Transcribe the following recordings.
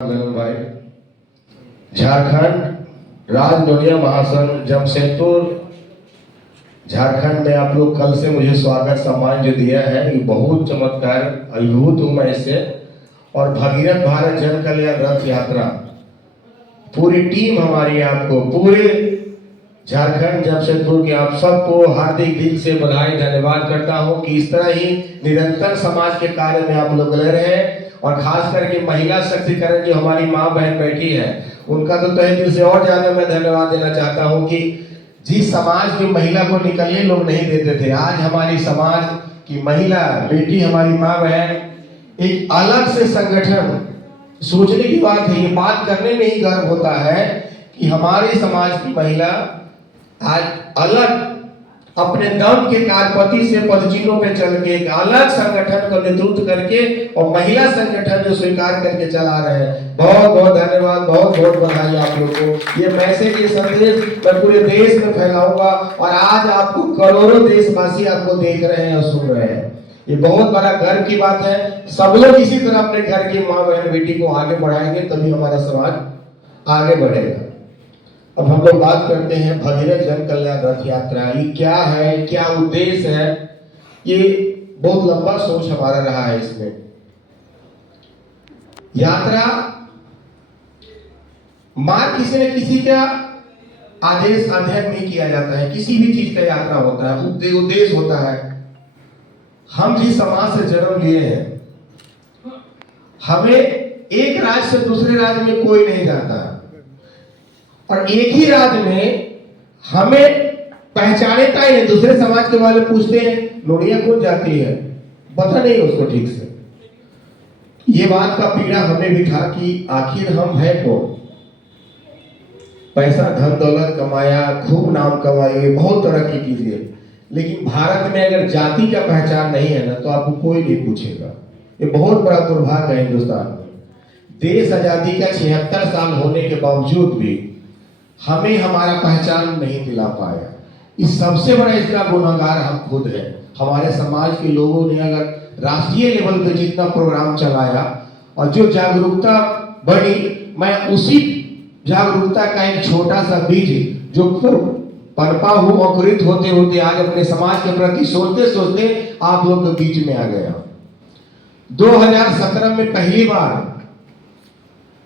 भाई झारखंड राज्य नोनिया महासंघ जमशेदपुर झारखंड में आप लोग कल से मुझे स्वागत सम्मान जो दिया है ये बहुत चमत्कार अभिभूत हूँ मैं इससे। और भगीरथ भारत जन कल्याण रथ यात्रा पूरी टीम हमारी आपको पूरे झारखंड जमशेदपुर के आप सबको हार्दिक दिल से बधाई धन्यवाद करता हूँ कि इस तरह ही निरंतर समाज के कार्य में आप लोग लगे रहे। और खास करके महिला शक्तिकरण जो हमारी माँ बहन बैठी है उनका तो तहे दिल से और ज्यादा मैं धन्यवाद देना चाहता हूँ कि जिस समाज की महिला को निकलने लोग नहीं देते थे, आज हमारी समाज की महिला बेटी हमारी माँ बहन एक अलग से संगठन, सोचने की बात है, ये बात करने में ही गर्व होता है कि हमारे समाज की महिला आज अलग अपने दम के कारपति से पदचिन्हों पे चल के एक अलग संगठन का नेतृत्व करके और महिला संगठन जो स्वीकार करके चला रहे हैं। बहुत बहुत धन्यवाद, बहुत बहुत बधाई आप लोगों को। ये मैसेज ये संदेश मैं पूरे देश में फैलाऊंगा और आज आपको करोड़ों देशवासी आपको देख रहे हैं और सुन रहे हैं। ये बहुत बड़ा गर्व की बात है। सब लोग इसी तरह अपने घर की माँ बहन बेटी को आगे बढ़ाएंगे तभी हमारा समाज आगे बढ़ेगा। अब हम लोग बात करते हैं भगीरथ जन कल्याण रथ यात्रा। ये क्या है, क्या उद्देश्य है, ये बहुत लंबा सोच हमारा रहा है। इसमें यात्रा मार किसी न किसी का आदेश अध्ययन नहीं किया जाता है। किसी भी चीज का यात्रा होता है, उद्देश्य होता है। हम जिस समाज से जन्म लिए हैं, हमें एक राज्य से दूसरे राज्य में कोई नहीं जाता और एक ही राज्य में हमें पहचानेता ही नहीं। दूसरे समाज के वाले पूछते हैं नोनिया कौन जाती है, पता नहीं उसको ठीक से। ये बात का पीड़ा हमें भी था कि आखिर हम है कौन। पैसा धन दौलत कमाया, खूब नाम कमाइए, बहुत तरक्की कीजिए, लेकिन भारत में अगर जाति का पहचान नहीं है ना तो आपको कोई नहीं पूछेगा। ये बहुत बड़ा दुर्भाग्य है हिंदुस्तान में। देश आजादी का 76 साल होने के बावजूद भी हमें हमारा पहचान नहीं दिला पाया। इस सबसे बड़ा इसका गुनहगार हम खुद हैं। हमारे समाज के लोगों ने अगर राष्ट्रीय लेवल पे जितना प्रोग्राम चलाया और जो जागरूकता बढ़ी, मैं उसी जागरूकता का एक छोटा सा बीज जो पनपा हूँ, अंकुरित होते होते आज अपने समाज के प्रति सोचते सोचते आप लोग के बीच में आ गया। 2017 में पहली बार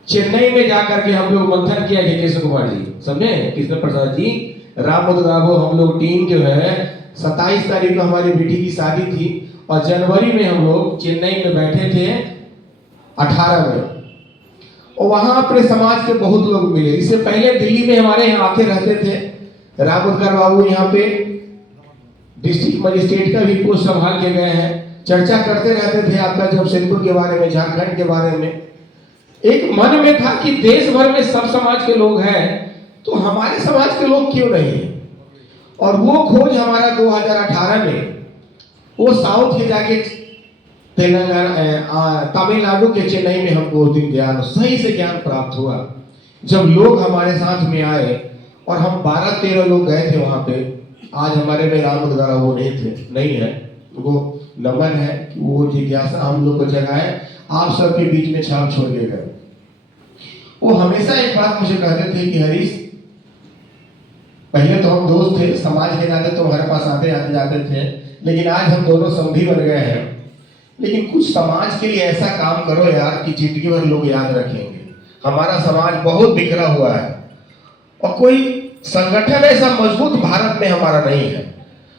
चेन्नई में जाकर के हम लोग मंथन किया कि कृष्ण कुमार जी, समझे, कृष्ण प्रसाद जी, राम मुद्राबो, हम लोग टीम जो है 27 तारीख को हमारी बेटी की शादी थी और जनवरी में हम लोग चेन्नई में बैठे थे 18 में, और वहां अपने समाज के बहुत लोग मिले। इससे पहले दिल्ली में हमारे यहाँ आते रहते थे राम मुद्रा बाबू, यहाँ पे डिस्ट्रिक्ट मजिस्ट्रेट का भी पोस्ट संभाल के गए हैं। चर्चा करते रहते थे आपका जमशेदपुर के बारे में, झारखंड के बारे में। एक मन में था कि देश भर में सब समाज के लोग हैं तो हमारे समाज के लोग क्यों नहीं है। और वो खोज हमारा 2018 में वो साउथ के जाके तेलंगाना तमिलनाडु के चेन्नई में हमको उस दिन ज्ञान, सही से ज्ञान प्राप्त हुआ। जब लोग हमारे साथ में आए और हम 12-13 लोग गए थे वहां पे। आज हमारे में राम द्वारा वो नहीं है, वो नमन है कि वो जिज्ञासा हम लोग को जगाए, आप सबके बीच में छाप छोड़ के गए। वो हमेशा एक बात मुझे कहते थे कि हरीश, पहले तो हम दोस्त थे, समाज के नाते तो हमारे पास आते जाते थे, लेकिन आज हम दोनों समधी बन गए हैं। लेकिन कुछ समाज के लिए ऐसा काम करो यार कि जिंदगी भर लोग याद रखेंगे। हमारा समाज बहुत बिखरा हुआ है और कोई संगठन ऐसा मजबूत भारत में हमारा नहीं है।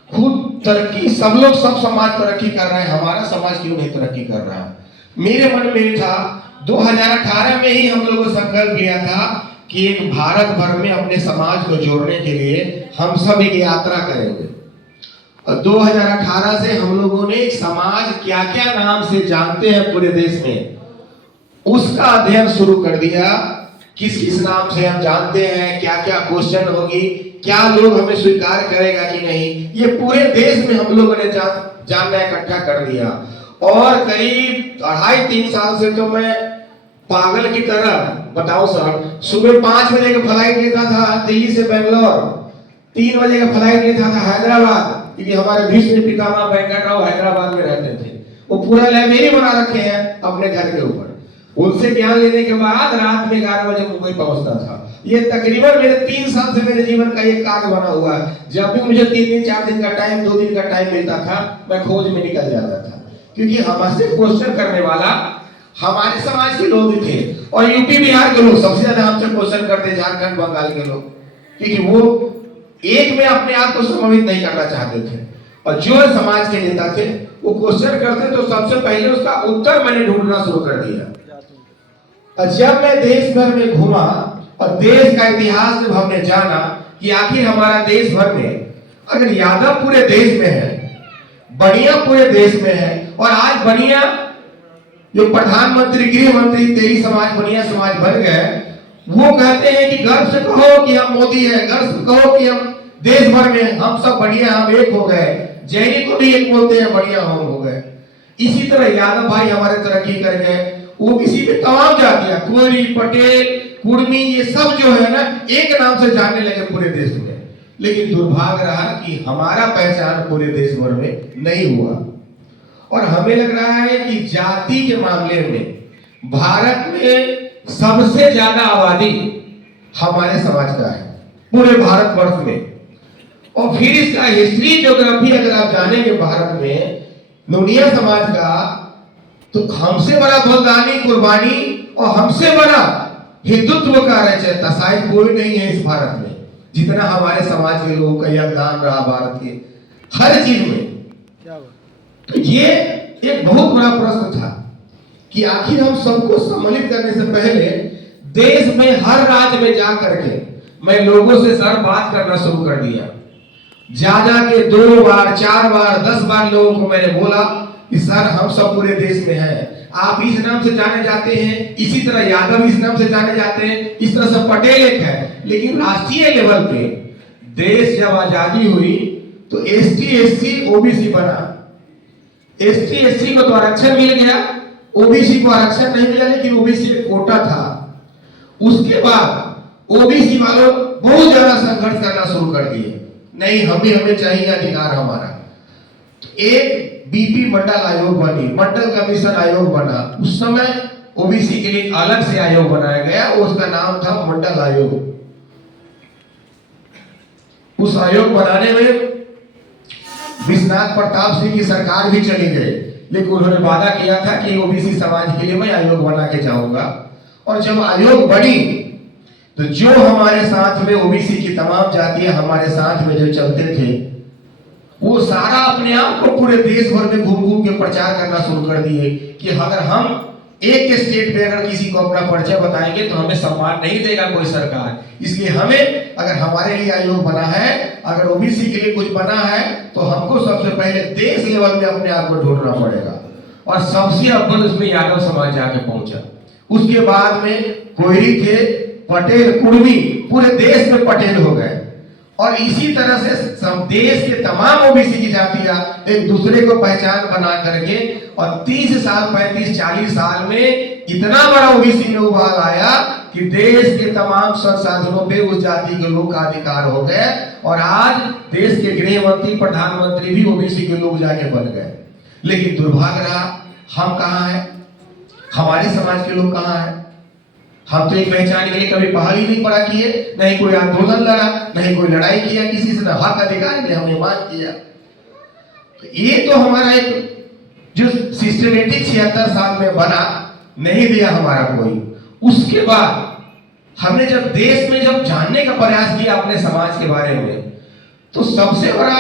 खुद तरक्की, सब लोग सब समाज तरक्की कर रहे हैं, हमारा समाज क्यों नहीं तरक्की कर रहा है। मेरे मन में था 2018 में ही हम लोगों ने संकल्प लिया था कि एक भारत भर में अपने समाज को जोड़ने के लिए हम सब एक यात्रा करेंगे। और 2018 से हम लोगों ने समाज क्या क्या नाम से जानते हैं पूरे देश में, उसका अध्ययन शुरू कर दिया। किस किस नाम से हम जानते हैं, क्या क्या क्वेश्चन होगी, क्या लोग हमें स्वीकार करेगा कि नहीं, ये पूरे देश में हम लोगों ने जानना इकट्ठा कर लिया। और करीब 2.5-3 साल से तो मैं पागल की तरह, बताओ सर, सुबह 5 बजे का फ्लाइट लेता था दिल्ली से बेंगलोर, 3 बजे का फ्लाइट लेता था हैदराबाद, क्योंकि हमारे भीष्म पितामह वेंकट राव हैदराबाद में रहते थे। वो पूरा लाइब्रेरी बना रखे हैं अपने घर के ऊपर। उनसे ज्ञान लेने के बाद रात में 11 बजे मुंबई पहुंचता था। ये तकरीबन मेरे 3 साल से मेरे जीवन का ये कार्य बना हुआ है। जब भी मुझे 3 दिन 4 दिन का टाइम, 2 दिन का टाइम मिलता था, मैं खोज में निकल जाता था, क्योंकि हमसे क्वेश्चन करने वाला हमारे समाज के लोग ही थे। और यूपी बिहार के लोग सबसे ज्यादा हमसे क्वेश्चन करते, झारखंड बंगाल के लोग, क्योंकि वो एक में अपने आप को समावित नहीं करना चाहते थे। और जो समाज के नेता थे वो क्वेश्चन करते तो सबसे पहले उसका उत्तर मैंने ढूंढना शुरू कर दिया। और जब मैं देश भर में घूमा और देश का इतिहास जब हमने जाना कि आखिर हमारा देश भर में अगर यादव पूरे देश में है, बनिया पूरे देश में है, और आज बनिया जो प्रधानमंत्री, गृह मंत्री 23 समाज बनिया समाज बन गए, वो कहते हैं कि गर्व से कहो कि हम मोदी है, गर्व से कहो कि हम देश भर में हम सब बढ़िया, हम एक हो गए। जैनी को भी एक बोलते हैं, बढ़िया हम हो गए। इसी तरह यादव भाई हमारे तरक्की कर गए। ओबीसी में तमाम जातियां, कोरी, पटेल, कुर्मी, ये सब जो है ना एक नाम से जानने लगे पूरे देश में। लेकिन दुर्भाग्य रहा कि हमारा पहचान पूरे देश भर में नहीं हुआ। और हमें लग रहा है कि जाति के मामले में भारत में सबसे ज्यादा आबादी हमारे समाज का है पूरे भारतवर्ष में। और फिर इसका हिस्ट्री ज्योग्राफी अगर आप जानेंगे भारत में नोनिया समाज का, तो हमसे बड़ा बलिदानी, कुर्बानी और हमसे बड़ा हिंदुत्व का रचयिता शायद कोई नहीं है इस भारत में, जितना हमारे समाज के लोगों का योगदान रहा भारत के हर चीज में। तो ये एक बहुत बड़ा प्रश्न था कि आखिर हम सबको सम्मिलित करने से पहले देश में हर राज्य में जा करके मैं लोगों से सर बात करना शुरू कर दिया। जा के 2 बार 4 बार 10 बार लोगों को मैंने बोला कि सर हम सब पूरे देश में हैं, आप इस नाम से जाने जाते हैं, इसी तरह यादव इस नाम से जाने जाते हैं, इस तरह से पटेल एक है। लेकिन राष्ट्रीय लेवल पे देश जब आजादी हुई तो एसटी एससी ओबीसी बना। एसटी एससी को तो आरक्षण मिल गया, ओबीसी को आरक्षण नहीं मिला, लेकिन ओबीसी एक कोटा था। उसके बाद ओबीसी वालों बहुत ज्यादा संघर्ष करना शुरू कर दिए, नहीं हमें चाहिए अधिकार हमारा। एक बीपी मंडल आयोग बनी, मंडल कमीशन आयोग बना। उस समय ओबीसी के लिए अलग से आयोग बनाया गया, उसका नाम था मंडल आयोग। उस आयोग बनाने में विश्वनाथ प्रताप सिंह की सरकार भी चली गई, लेकिन उन्होंने वादा किया था कि ओबीसी समाज के लिए मैं आयोग बना के जाऊंगा। और जब आयोग बनी तो जो हमारे साथ में ओबीसी की तमाम जातियां हमारे साथ में जो चलते थे, वो सारा अपने आप को पूरे देश भर में घूम घूम के प्रचार करना शुरू कर दिए कि अगर हम एक स्टेट पे अगर किसी को अपना परिचय बताएंगे तो हमें सम्मान नहीं देगा कोई सरकार, इसलिए हमें अगर हमारे लिए आयोग बना है, अगर ओबीसी के लिए कुछ बना है, तो हमको सबसे पहले देश लेवल में अपने आप को ढूंढना पड़ेगा। और सबसे अव्वल उसमें यादव समाज जाके पहुंचा। उसके बाद में कोयरी थे, पटेल, कुर्मी, पूरे देश में पटेल हो गए। और इसी तरह से देश के तमाम ओबीसी की जातियां एक दूसरे को पहचान बना करके और 30 साल 35 40 साल में इतना बड़ा ओबीसी में उबाल आया कि देश के तमाम संसाधनों पे उस जाति के लोग का अधिकार हो गए। और आज देश के गृह मंत्री, प्रधानमंत्री भी ओबीसी के लोग जाके बन गए। लेकिन दुर्भाग्य रहा, हम कहाँ हैं, हमारे समाज के लोग कहाँ हैं? हम तो एक पहचान के लिए कभी पहल ही नहीं पड़ा किए, नहीं कोई आंदोलन लड़ा, नहीं कोई लड़ाई किया किसी से, न हक अधिकार ने हमने मांग किया। तो ये तो हमारा एक जो सिस्टमेटिक 76 साल में बना नहीं दिया हमारा कोई। उसके बाद हमने जब देश में जब जानने का प्रयास किया अपने समाज के बारे में, तो सबसे बड़ा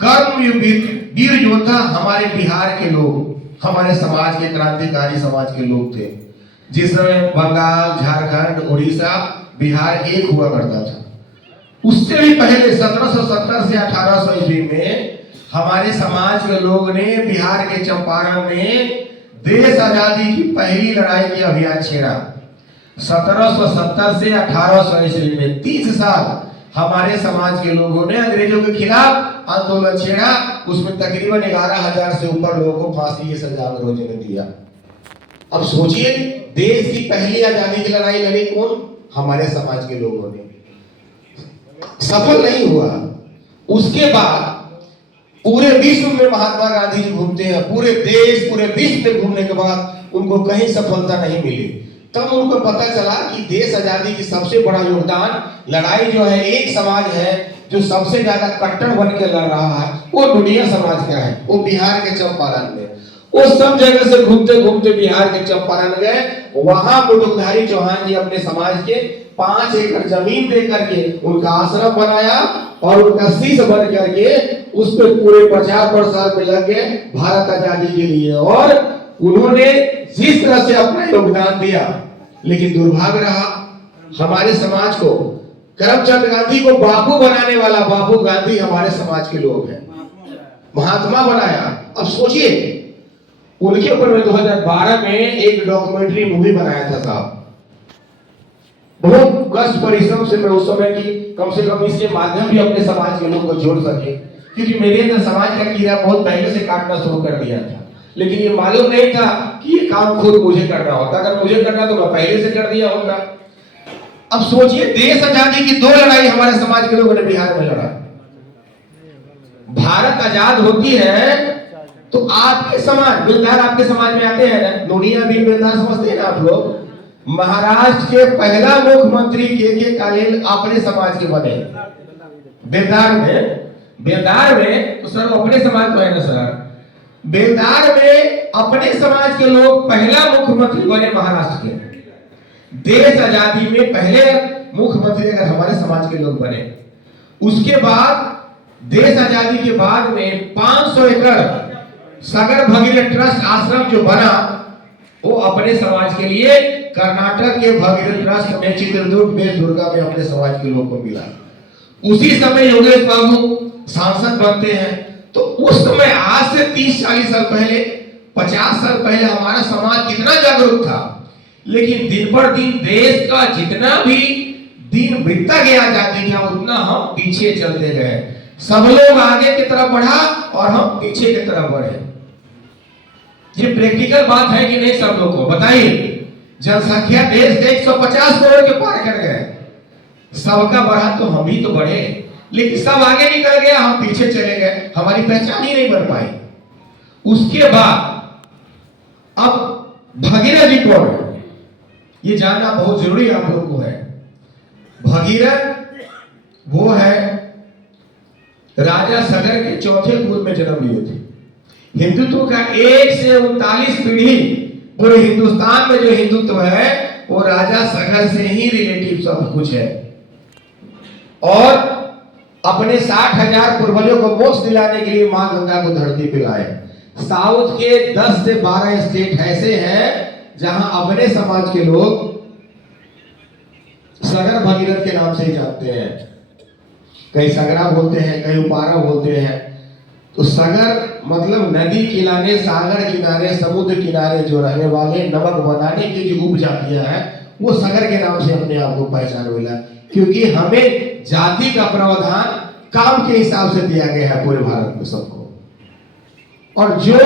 कर्म वीर योद्धा हमारे बिहार के लोग, हमारे समाज के क्रांतिकारी समाज के लोग थे। जिस समय बंगाल, झारखंड, उड़ीसा, बिहार एक हुआ करता था, उससे भी पहले 1770 से 1800 ईस्वी में हमारे समाज के लोग ने बिहार के चंपारण में देश आजादी की पहली लड़ाई की अभियान छेड़ा। 1770 से 1800 ईस्वी में 30 साल हमारे समाज के लोगों ने अंग्रेजों के खिलाफ आंदोलन छेड़ा। उसमें तकरीबन 11,000 से ऊपर लोगों को फांसी की सजा अंग्रेजों ने दिया। अब सोचिए, देश की पहली आजादी की लड़ाई लड़ी कौन? हमारे समाज के लोगों ने। सफल नहीं हुआ। उसके बाद पूरे विश्व में महात्मा गांधी जी घूमते हैं, पूरे देश पूरे विश्व में घूमने के बाद उनको कहीं सफलता नहीं मिली। तब उनको पता चला कि देश आजादी की सबसे बड़ा योगदान, लड़ाई जो है, एक समाज है जो सबसे ज्यादा कट्टर बन के लड़ रहा है, वो दुनिया समाज का है। वो बिहार के चंपारण में, वो सब जगह से घूमते घूमते बिहार के चंपारण गए। वहां मुकुटधारी चौहान जी अपने समाज के 5 एकड़ जमीन दे करके उनका आश्रम बनाया और उनका शीश बन करके उस पर पूरे प्रचार प्रसार में लग गए भारत आजादी के लिए। और उन्होंने जिस तरह से अपना योगदान दिया, लेकिन दुर्भाग्य रहा हमारे समाज को, करमचंद गांधी को बापू बनाने वाला बापू गांधी हमारे समाज के लोग हैं, महात्मा बनाया। अब सोचिए, उनके ऊपर में 2012 में एक डॉक्यूमेंट्री मूवी बनाया था साहब। बहुत कष्ट परिश्रम से मैं उस समय की कम से कम इसके माध्यम भी अपने समाज के लोग को जोड़ सके, क्योंकि मेरे अंदर समाज का कीड़ा बहुत पहले से काटना शुरू कर दिया था। लेकिन ये मालूम नहीं था कि ये काम खुद मुझे करना होता। अगर मुझे करना तो मैं पहले से कर दिया होता। अब सोचिए, देश आजादी की 2 लड़ाई हमारे समाज के लोगों ने बिहार में लड़ा। भारत आजाद होती है तो आपके समाज, बिलदार आपके समाज में आते हैं ना, नोनिया भी बिलदार समझते हैं ना आप लोग। महाराष्ट्र के पहला मुख्यमंत्री के कालीन अपने समाज के बने बेलदार में तो सर अपने समाज को है ना सर। बेलदार में अपने समाज के लोग पहला मुख्यमंत्री बने महाराष्ट्र के। देश आजादी में पहले मुख्यमंत्री अगर हमारे समाज के लोग बने, उसके बाद देश आजादी के बाद में 500 एकड़ सागर भगीरथ ट्रस्ट आश्रम जो बना, वो अपने समाज के लिए कर्नाटक के भगीरथ ट्रस्ट में चित्रदुर्ग में दुर्गा में अपने समाज के लोगों को मिला। उसी समय योगेश बाबू सांसद बनते हैं। तो उस समय आज से 30-40 साल पहले, 50 साल पहले हमारा समाज कितना जागरूक था। लेकिन दिन पर दिन देश का जितना भी दिन बीतता गया आजादी का, उतना हम पीछे चलते गए। सब लोग आगे की तरफ बढ़ा और हम पीछे की तरफ बढ़े। ये प्रैक्टिकल बात है कि नहीं सब लोग को बताइए। जनसंख्या देश के 150 करोड़ के पार कर गए। सबका बढ़ा तो हम ही तो बढ़े, लेकिन सब आगे निकल गया, हम पीछे चले गए, हमारी पहचान ही नहीं बन पाई। उसके बाद अब भगीरथ जी कौन है, ये जानना बहुत जरूरी आप लोगों को है। भगीरथ वो है राजा सगर के चौथे कुल में जन्म लिए थे। हिंदुत्व का 1 से 39 पीढ़ी पूरे हिंदुस्तान में जो हिंदुत्व है वो राजा सगर से ही रिलेटिव सब कुछ है। और अपने 60,000 पूर्वजों को मोक्ष दिलाने के लिए मां गंगा को धरती पे लाए। साउथ के 10 से 12 स्टेट ऐसे हैं जहां अपने समाज के लोग सगर भगीरथ के नाम से ही जानते हैं। कई सगरा बोलते हैं, कई उपारा बोलते हैं। तो सगर मतलब नदी किनारे, सागर किनारे, समुद्र किनारे जो रहने वाले नमक बनाने की जो उपजातियां हैं, वो सगर के नाम से अपने आप को पहचान मिला। क्योंकि हमें जाति का प्रावधान काम के हिसाब से दिया गया है पूरे भारत में सबको। और जो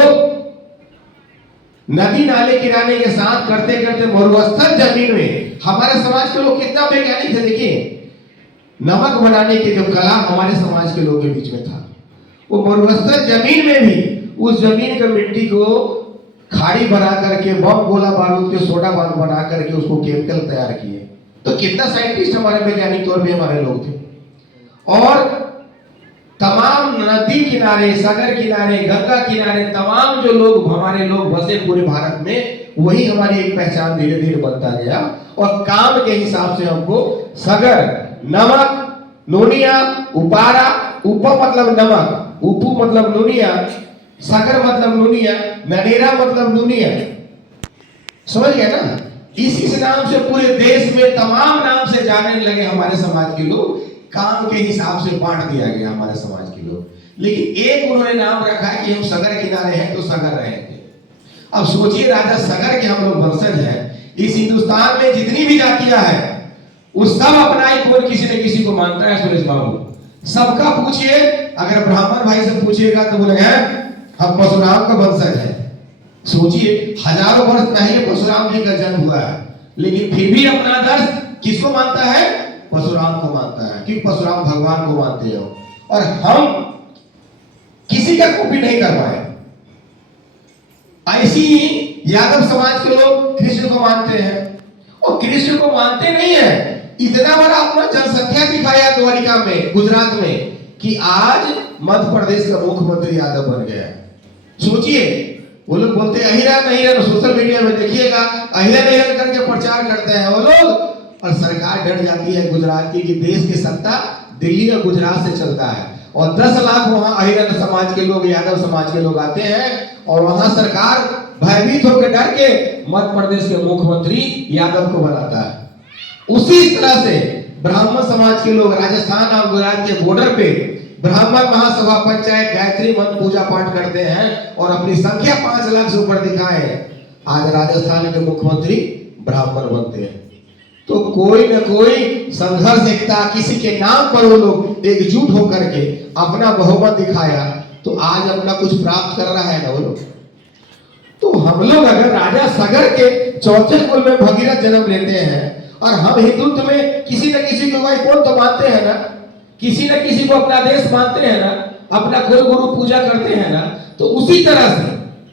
नदी नाले किनारे के साथ करते करते मरुस्थल जमीन में हमारे समाज के लोग कितना वैज्ञानिक थे। देखिए, नमक बनाने की जो कला हमारे समाज के लोगों के बीच में था, वो मरुस्थल जमीन में भी उस जमीन के मिट्टी को खाड़ी बना करके, बम गोला बारूद के सोडा बना करके उसको केमिकल तैयार किए। तो कितना साइंटिस्ट हमारे वैज्ञानिक तौर पे हमारे लोग थे। और तमाम नदी किनारे, सागर किनारे, गंगा किनारे तमाम जो लोग हमारे लोग बसे पूरे भारत में, वही हमारी एक पहचान धीरे धीरे बनता गया। और काम के हिसाब से हमको सगर, नमक, नोनिया, उपारा, उप मतलब नमक, उपू मतलब नोनिया, सगर मतलब नोनिया, नडेरा मतलब नोनिया, समझ गए ना। इसी नाम से पूरे देश में तमाम नाम से जानने लगे हमारे समाज के लोग। काम के हिसाब से बांट दिया गया हमारे समाज के लोग। लेकिन एक उन्होंने नाम रखा है कि हम सगर किनारे हैं तो सगर रहेंगे। अब सोचिए, राजा सगर के हम लोग वंशज हैं। इस हिंदुस्तान में जितनी भी जातियां हैं वो सब अपना ही कौन किसी न किसी को मानता है। सुरेश बाबू सबका पूछिए, अगर ब्राह्मण भाई से पूछिएगा तो बोलेंगे हम परशुराम का वंशज है। सोचिए, हजारों वर्ष पहले परशुराम जी का जन्म हुआ है, लेकिन फिर भी अपना दर्श किसको मानता है? परशुराम को मानता है, क्योंकि परशुराम भगवान को मानते हो। और हम किसी का कॉपी नहीं कर पाए। ऐसी ही यादव समाज के लोग कृष्ण को मानते हैं और कृष्ण को मानते नहीं है। इतना बड़ा अपना जनसंख्या दिखाया द्वारिका में, गुजरात में, कि आज मध्य प्रदेश का मुख्यमंत्री यादव बन गया। सोचिए, वो लोग बोलते हैं अहिरान अहिरान, सोशल मीडिया में देखिएगा अहिरान अहिरान करके प्रचार करते हैं वो लोग, और सरकार डर जाती है गुजरात की कि देश की सत्ता दिल्ली और गुजरात से चलता है, और 10 लाख वहां अहिरान समाज के लोग, यादव समाज के लोग आते हैं, और वहां सरकार भयभीत होकर डर के मध्य प्रदेश के मुख्यमंत्री यादव को बनाता है। उसी तरह से ब्राह्मण समाज के लोग राजस्थान और गुजरात के बॉर्डर पे ब्राह्मण महासभा पंचायत गायत्री मंत्र पूजा पाठ करते हैं और अपनी संख्या 5 लाख से ऊपर दिखाए। आज राजस्थान के मुख्यमंत्री ब्राह्मण बनते हैं। तो कोई न कोई संघर्ष एकता किसी के नाम पर वो लोग एकजुट होकर के अपना बहुमत दिखाया, तो आज अपना कुछ प्राप्त कर रहा है ना वो लोग। तो हम लोग अगर राजा सगर के चौथे कुल में भगीरथ जन्म लेते हैं और हम हिंदुत्व में किसी न किसी को भाई कौन तो मानते हैं ना, किसी न किसी को अपना देश मानते हैं ना, अपना कुल गुरु पूजा करते हैं ना, तो उसी तरह से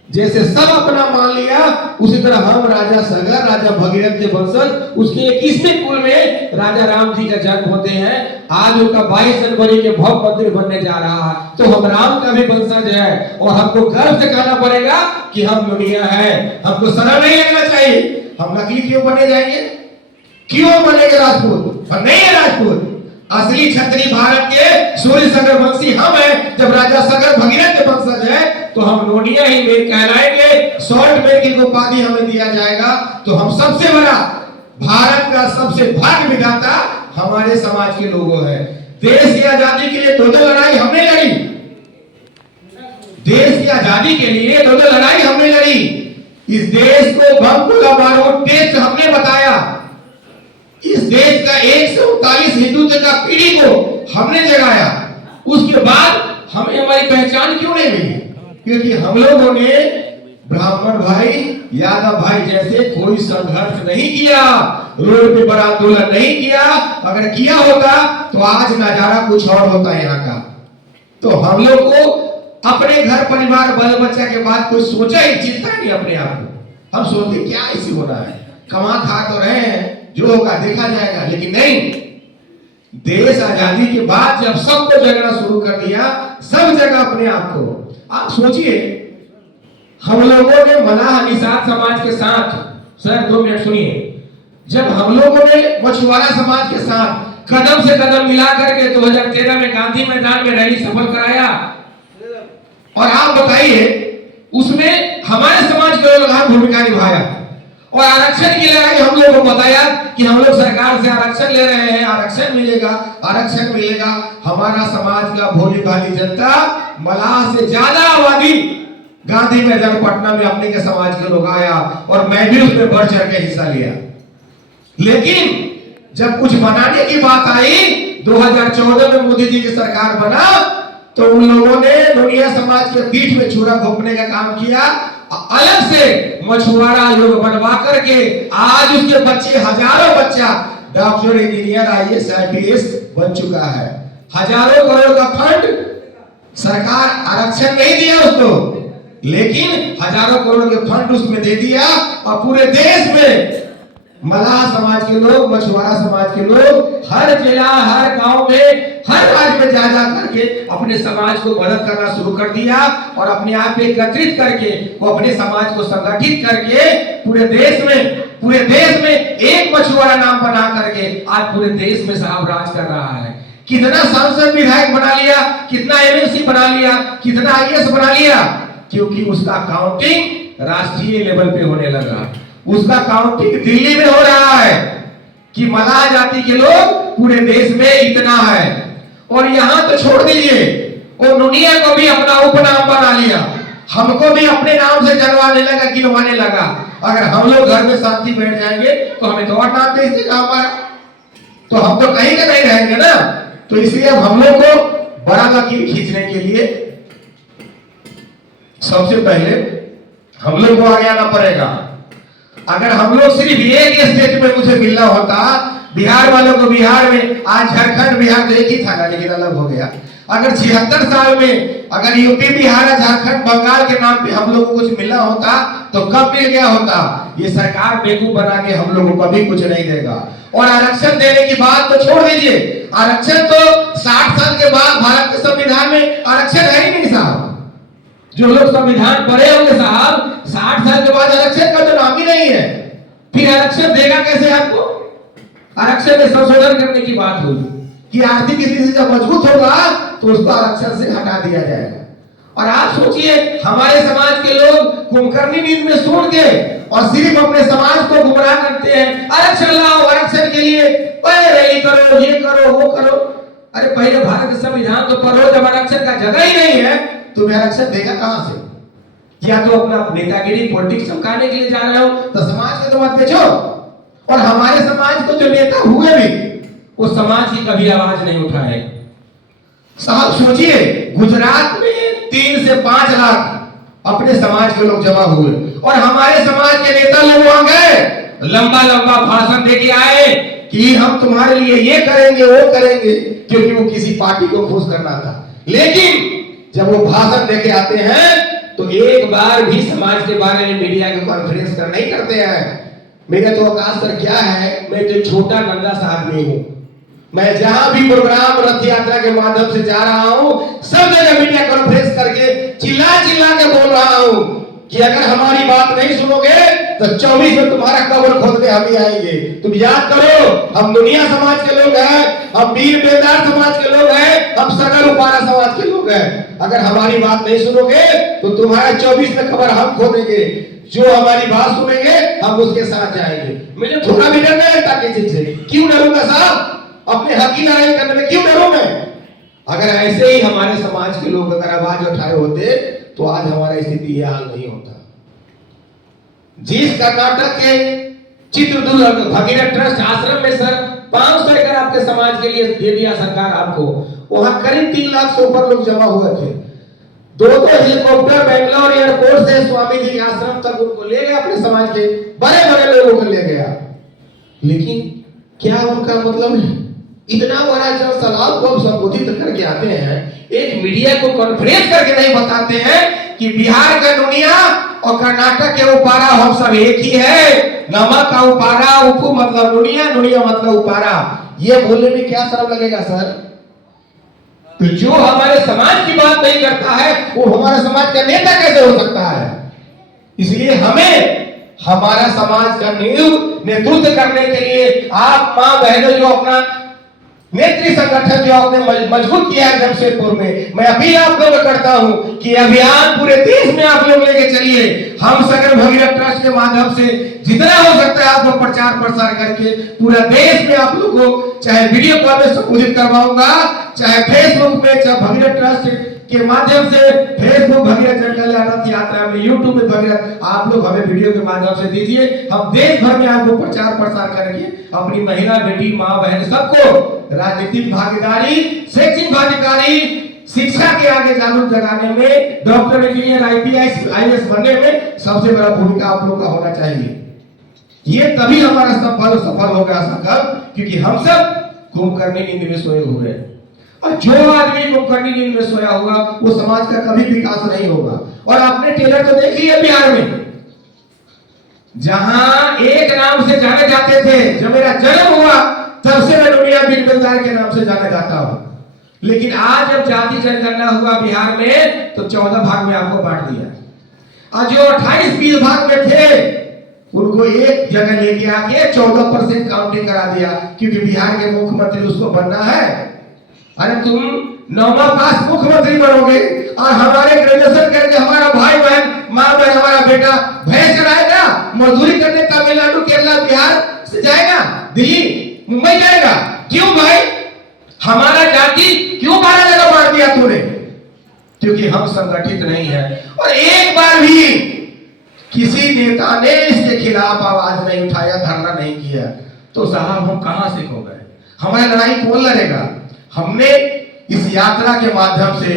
जैसे सब अपना मान लिया, उसी तरह हम राजा सगर, राजा भगीरथ के वंशज, उसके 21वें कुल में राजा राम जी का जन्म होते हैं। आज उनका 22 जनवरी के भव्य मंदिर बनने जा रहा है, तो हम राम का भी वंशज है और हमको गर्व से कहना पड़ेगा कि हम दुनिया है। हमको शर्म नहीं लगना चाहिए। हम नकली क्यों बने जाएंगे? क्यों बनेंगे राजपूत? हम नहीं है राजपूत। असली क्षत्रिय भारत के सूर्य सगर वंशी हम हैं। जब राजा सगर भगीरथ के वंशज है तो हम नोनिया ही में कहलाएंगे। सॉल्ट मेल की उपाधि हमें दिया जाएगा। तो हम सबसे बड़ा भारत का सबसे भाग्य विधाता हमारे समाज के लोगों हैं। देश की आजादी के लिए 2 लड़ाई हमने लड़ी। देश की आजादी के लिए 2 लड़ाई हमने लड़ी। इस देश को बम गोला बारूद टेस्ट हमने बताया। इस देश का 139 हिंदुत्व का पीढ़ी को हमने जगाया। उसके बाद हमें हमारी पहचान क्यों नहीं मिली? क्योंकि हम लोगों ने ब्राह्मण भाई, यादव भाई जैसे कोई संघर्ष नहीं किया, रोड पे बड़ा आंदोलन नहीं किया। अगर किया होता तो आज नजारा कुछ और होता यहाँ का। तो हम लोग को अपने घर परिवार बाल बच्चा के बाद कोई सोचा ही, चिंता नहीं अपने आप को। हम सोचते क्या ऐसी होना है, कमा खा तो रहे हैं, जो होगा देखा जाएगा। लेकिन नहीं, देश आजादी के बाद जब सबको जगना शुरू कर दिया, सब जगह अपने आप को। आप सोचिए, हम लोगों ने मलाह निषाद समाज के साथ, सर 2 मिनट सुनिए, जब हम लोगों ने मछुआरा समाज के साथ कदम से कदम मिला करके 2013 में गांधी मैदान में रैली सफल कराया, और आप बताइए उसमें हमारे समाज के लोग अहम भूमिका निभाया। और आरक्षण की लड़ाई हम लोगों को बताया कि हम लोग सरकार से आरक्षण ले रहे हैं, आरक्षण मिलेगा, आरक्षण मिलेगा। हमारा समाज का भोली भाली जनता, मलाह से ज्यादा आबादी गांधी मैदान पटना में अपने के समाज के लोग आया, और मैं भी उसमें बढ़ चढ़ के हिस्सा लिया। लेकिन जब कुछ बनाने की बात आई, 2014 में मोदी जी की सरकार बना, तो उन लोगों ने दुनिया समाज के पीठ में छुरा घोंपने का काम किया। अलग से मछुआरा योग बनवा करके आज उसके बच्चे, हजारों बच्चा डॉक्टर, इंजीनियर, IAS, IPS बन चुका है। हजारों करोड़ का फंड सरकार, आरक्षण नहीं दिया उसको, लेकिन हजारों करोड़ के फंड उसमें दे दिया, और पूरे देश में मलाह समाज के लोग, मछुआरा समाज के लोग हर जिला, हर गांव में, हर राज्य में जा जा करके अपने समाज को मदद करना शुरू कर दिया, और अपने आप पे एकत्रित करके वो अपने समाज को संगठित करके पूरे देश में एक मछुआरा नाम बना करके आज पूरे देश में साहब राज कर रहा है। कितना सांसद विधायक बना लिया, कितना MLC बना लिया, कितना IAS बना लिया, क्योंकि उसका काउंटिंग राष्ट्रीय लेवल पे होने लगा। उसका काउंटिंग दिल्ली में हो रहा है कि मलाह जाति के लोग पूरे देश में इतना है। और यहाँ तो छोड़ दीजिए, और दुनिया को भी अपना उपनाम बना लिया, हमको भी अपने नाम से जलवाने लगा, गिनवाने लगा। अगर हम लोग घर में शांति बैठ जाएंगे तो हमें तो और नाम भेज देगा हमारा, तो हम तो कहीं का नहीं रहेंगे ना। तो इसलिए अब हम लोग को बड़ा लकीर खींचने के लिए सबसे पहले हम लोग को आगे आना पड़ेगा। अगर हम लोग सिर्फ एक स्टेट में मुझे मिलना होता, बिहार वालों को बिहार में, आज झारखंड बिहार तो एक ही था ना, लेकिन अलग हो गया। अगर 76 साल में अगर यूपी बिहार झारखंड बंगाल के नाम पे हम लोग को कुछ मिला होता तो कब मिल गया होता। ये सरकार बेवकूफ बना के हम लोगों को कभी कुछ नहीं देगा। और आरक्षण देने की बात तो छोड़ दीजिए, आरक्षण तो 60 साल के बाद भारत के संविधान में आरक्षण है ही नहीं साहब। जो लोग संविधान पढ़े होंगे साहब, 60 साल के बाद आरक्षण का तो नाम ही नहीं है। फिर आरक्षण देगा कैसे आपको? आरक्षण में संशोधन करने की बात हुई कि आर्थिक स्थिति से जब मजबूत होगा तो उसको आरक्षण से हटा दिया जाएगा। और आप सोचिए, हमारे समाज के लोग कुंभकर्णी नींद में सोच के और सिर्फ अपने समाज को गुमराह करते हैं, आरक्षण लाओ, आरक्षण के लिए रैली करो, ये करो, वो करो। अरे पहले भारत का संविधान तो पढ़ो, जब आरक्षण का जगह ही नहीं है तो आरक्षण देगा कहां से? या तो अपना नेतागिरी पॉलिटिक्स चमकाने के लिए जा रहे हो तो समाज को तो मत बेचो। और हमारे समाज को जो नेता हुए भी उस समाज की कभी आवाज नहीं उठाए। साहब सोचिए, गुजरात में 3 से 5 लाख अपने समाज के लोग जमा हुए और हमारे समाज के नेता लोग वहां गए, लंबा लंबा भाषण देके आए कि हम तुम्हारे लिए ये करेंगे, वो करेंगे, क्योंकि वो किसी पार्टी को खुश करना था। लेकिन जब वो भाषण देके आते हैं तो एक बार भी समाज के बारे में मीडिया के कॉन्फ्रेंस कर नहीं करते हैं। मेरा तो अवकाश सर क्या है, मैं तो छोटा गंदा सा आदमी हूँ। मैं जहां भी प्रोग्राम रथ यात्रा के माध्यम से जा रहा हूँ, सब जगह मीडिया कॉन्फ्रेंस करके चिल्ला चिल्ला के बोल रहा हूँ कि अगर हमारी बात नहीं सुनोगे तो 24 में तुम्हारा कब्र खोदने हम ही आएंगे। तुम याद करो, हम दुनिया समाज के लोग हैं, हम वीर बेदार समाज के लोग हैं, हम सकल उपारा समाज के लोग हैं। अगर हमारी बात नहीं सुनोगे तो तुम्हारा 24 में कब्र हम खोदेंगे। जो हमारी बात सुनेंगे हम उसके साथ जाएंगे। मुझे थोड़ा भी डर नहीं लगता किसी से। क्यों डरूंगा साहब? अपने हक की लड़ाई करने में क्यों डरूं मैं? अगर ऐसे ही हमारे समाज के लोग अगर आवाज उठाए होते तो आज हमारा स्थिति यह हाल नहीं होता। जिस कर्नाटक के चित्रदुर्ग भगीरथ ट्रस्ट आश्रम में सर 500 एकड़ आपके समाज के लिए दे दिया सरकार आपको, वहां करीब 3 लाख से ऊपर लोग जमा हुए थे। 2 हेलीकॉप्टर बेंगलोर एयरपोर्ट से स्वामी जी के आश्रम तक उनको ले गया, अपने समाज के बड़े बड़े लोगों को ले गया। लेकिन क्या उनका मतलब है? इतना बड़ा जल सलाब को संबोधित करके आते हैं, एक मीडिया को कॉन्फ्रेंस करके नहीं बताते हैं कि बिहार का दुनिया और कर्नाटक के उपारा हम सब एक ही है। नमक का उपारा, उपू मतलब दुनिया, दुनिया मतलब उपारा। ये बोलने में क्या शर्म लगेगा सर? तो जो हमारे समाज की बात नहीं करता है वो हमारे समाज का नेता कैसे हो सकता है? इसलिए हमें हमारा समाज का नेतृत्व करने के लिए आप मां बहनों जो अपना नेत्री संगठन जो आपने मजबूत किया है जमशेदपुर में, मैं अपील आप लोगों को करता हूं कि अभियान पूरे देश में आप लोग लेके चलिए। हम सागर भगीरथ ट्रस्ट के माध्यम से जितना हो सकता है आप लोग प्रचार प्रसार करके पूरा देश में आप लोग को चाहे वीडियो कॉल में संबोधित करवाऊंगा, चाहे फेसबुक में, चाहे भगीरथ ट्रस्ट के माध्यम से फेसबुक भगीरथ जन कल्याण रथ यात्रा में, यूट्यूब में भगीरथ, आप लोग हमें वीडियो के माध्यम से दीजिए। हम देश भर में आपको प्रचार प्रसार करके अपनी महिला बेटी माँ बहन सबको राजनीतिक भागीदारी, शैक्षिक भागीदारी, शिक्षा के आगे जागरूक जगाने में, डॉक्टर इंजीनियर IPS बनने में सबसे बड़ा भूमिका आप लोग का होना चाहिए। ये तभी हमारा सफल होगा संकल्प, क्योंकि हम सब कुंभकर्णी नींद में सोए हुए हैं। और जो आदमी कुंभकर्णी नींद में सोया होगा वो समाज का कभी विकास नहीं होगा। और आपने टेलर तो देख लिया बिहार में, जहां एक नाम से जाने जाते थे, जब मेरा जन्म हुआ तब से मैं दुनिया बिन बेलदार के नाम से जाना जाता हूं। लेकिन आज जब जाति जनगणना हुआ बिहार में तो 14 भाग में आपको बांट दिया। और जो 28-20 भाग में थे उनको एक जगह लेके आके 14% काउंटिंग करा दिया, क्योंकि बिहार के मुख्यमंत्री उसको बनना है। अरे तुम 9वां पास मुख्यमंत्री बनोगे और हमारे ग्रेजुएशन करके हमारा भाई बहन, माँ बहन, हमारा बेटा भैंस चराएगा, मजदूरी करने तमिलनाडु, केरला, बिहार से जाएगा, दिल्ली, मुंबई जाएगा। क्यों भाई? हमारा जाति क्यों 12 जगह बांट दिया तूने? क्योंकि हम संगठित नहीं है। और एक बार भी किसी नेता ने इसके खिलाफ आवाज नहीं उठाया, धरना नहीं किया, तो साहब हम कहां से खो गए? हमारी लड़ाई कौन लड़ेगा? हमने इस यात्रा के माध्यम से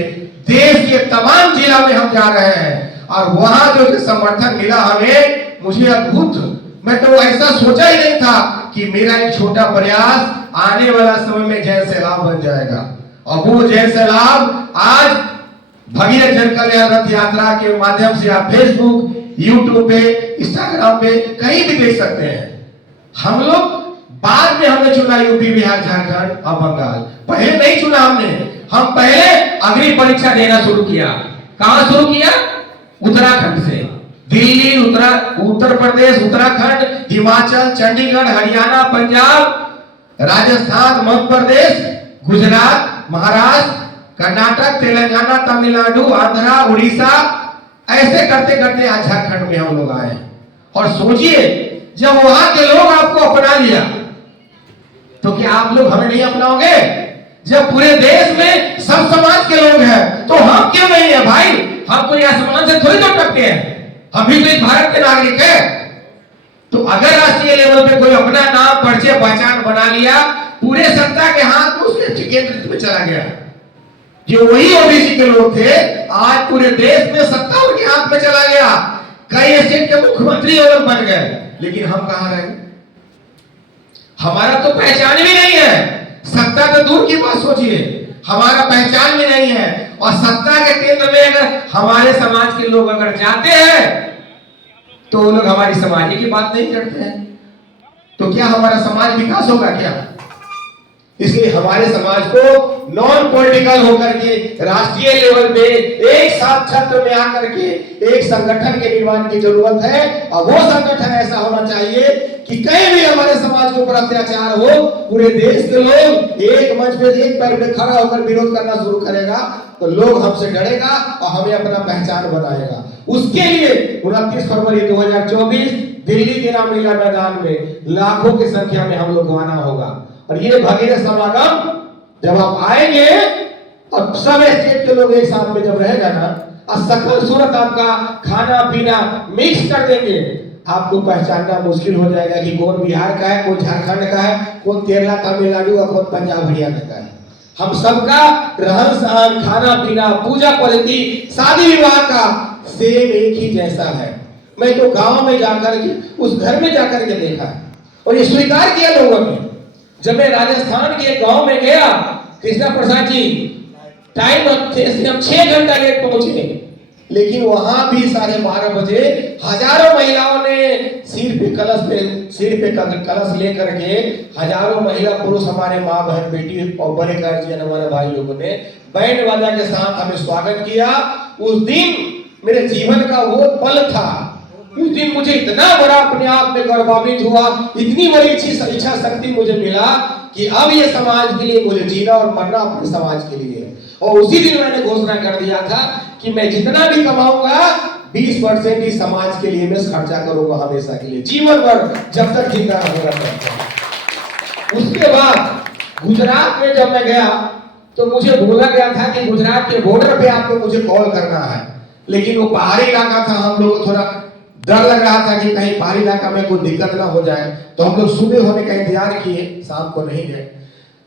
देश के तमाम जिला में हम जा रहे हैं और वहां जो समर्थन मिला हमें, मुझे अद्भुत, मैं तो ऐसा सोचा ही नहीं था कि मेरा एक छोटा प्रयास आने वाला समय में जय सैलाब बन जाएगा। और वो जैसे लाभ आज भगीरथ जन कल्याण रथ यात्रा के माध्यम से आप फेसबुक, यूट्यूब पे, इंस्टाग्राम पे कहीं भी देख सकते हैं। हम लोग बाद में हमने चुना यूपी, बिहार, झारखंड और बंगाल, पहले नहीं चुना हमने। हम पहले अग्नि परीक्षा देना शुरू किया। कहां शुरू किया? उत्तराखंड से। दिल्ली, उत्तर प्रदेश, उत्तराखंड, हिमाचल, चंडीगढ़, हरियाणा, पंजाब, राजस्थान, मध्य प्रदेश, गुजरात, महाराष्ट्र, कर्नाटक, तेलंगाना, तमिलनाडु, आंध्रा, उड़ीसा, ऐसे करते करते आज झारखंड में हम लोग आए। और सोचिए, जब वहां के लोग आपको अपना लिया तो क्या आप लोग हमें नहीं अपनाओगे? जब पूरे देश में सब समाज के लोग हैं तो हम क्यों नहीं है भाई? हम कोई आसमान से थोड़ी तो टपके हैं, हम भी तो इस भारत के नागरिक हैं। तो अगर राष्ट्रीय लेवल पे कोई अपना नाम, परिचय, पहचान बना लिया, पूरे सत्ता के हाथ में उसके केंद्र में चला गया। जो वही ओबीसी के लोग थे, आज पूरे देश में सत्ता उनके हाथ में चला गया। कई स्टेट के मुख्यमंत्री वो लोग बन गए, लेकिन हम कहां रह गए? हमारा तो पहचान भी नहीं है। सत्ता तो दूर की बात सोचिए, हमारा पहचान भी नहीं है। और सत्ता के केंद्र में अगर हमारे समाज के लोग अगर जाते हैं तो वो लोग हमारी समाज की बात नहीं करते हैं, तो क्या हमारा समाज विकास होगा क्या? इसलिए हमारे समाज को नॉन पॉलिटिकल होकर के राष्ट्रीय लेवल पे एक साथ छत्र में आकर के एक संगठन के निर्माण की जरूरत है। और वो संगठन ऐसा होना चाहिए कि कहीं भी हमारे समाज के ऊपर अत्याचार हो, पूरे देश के लोग एक मंच पे, एक पैर पे खड़ा होकर विरोध करना शुरू करेगा तो लोग हमसे डरेगा और हमें अपना पहचान बनाएगा। उसके लिए 29 फरवरी 2024 दिल्ली के रामलीला मैदान में लाखों की संख्या में हम लोग को आना होगा। और ये भगीरथ समागम जब आप आएंगे और सब स्टेट के लोग एक साथ में जब रहेगा ना, और सकल सूरत आपका खाना पीना मिक्स कर देंगे, आपको पहचानना मुश्किल हो जाएगा कि कौन बिहार का है, कौन झारखंड का है, कौन केरला, तमिलनाडु और कौन पंजाब, हरियाणा का है। हम सबका रहन सहन, खाना पीना, पूजा पद्धति, शादी विवाह का सेम एक ही जैसा है। मैं तो गांव में जाकर के, उस घर में जाकर के देखा और ये स्वीकार किया लोगों ने। जब मैं राजस्थान के गांव में गया, कृष्णा प्रसाद जी, टाइम थे हम 6 घंटा लेट पहुंचे, लेकिन वहां भी 12:30 बजे हजारों महिलाओं ने सिर पे कलश लेकर के, हजारों महिला पुरुष, हमारे माँ बहन बेटी और बड़े गार्जियन हमारे भाई लोगों ने बैंड बाजा के साथ हमें स्वागत किया। उस दिन मेरे जीवन का वो पल था। उस दिन मुझे इतना बड़ा अपने आप में गौरवान्वित हुआ, इतनी बड़ी इच्छा शक्ति मुझे मिला कि अब ये समाज के लिए मुझे जीना और मरना अपने समाज के लिए। और उसी दिन मैंने घोषणा कर दिया था कि मैं जितना भी कमाऊंगा 20% ही समाज के लिए मैं खर्चा करूंगा, हमेशा के लिए, जीवन भर, जब तक जिंदा रहूंगा। उसके बाद गुजरात में जब मैं गया तो मुझे बोला गया था कि गुजरात के बॉर्डर पे आपको मुझे कॉल करना है, लेकिन वो पहाड़ी इलाका था, हम लोग थोड़ा डर लग रहा था कि कहीं पहाड़ी इलाका में कोई दिक्कत ना हो जाए, तो हम लोग सुबह होने का इंतजार किए, शाम को नहीं गए।